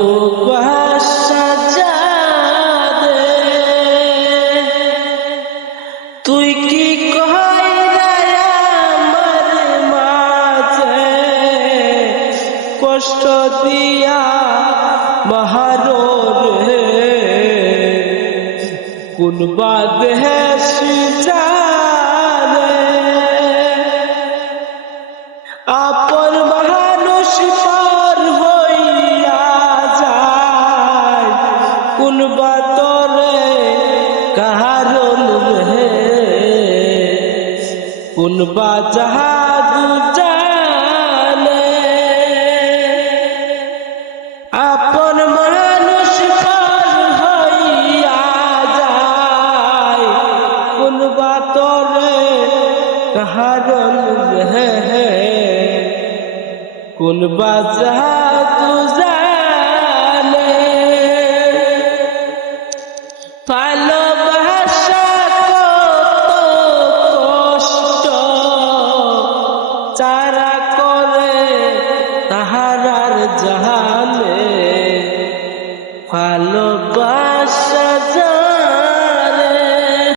ভালোবাসা যাদে তুই কি কইরা আমার মাঝে কষ্ট দিয়া মাহারো রে কোন বাদে সুজানে আপন মানুষ পর হইয়া যায় কোন বাতরে কারণ রে কোন বা জাহাদু জানে আপন মানুষ পর হইয়া যায় কোন বাতরে কারণ রে কোন বাজাদু জানে ভালোবাসা কত কষ্ট যারা করে তাহার জাহা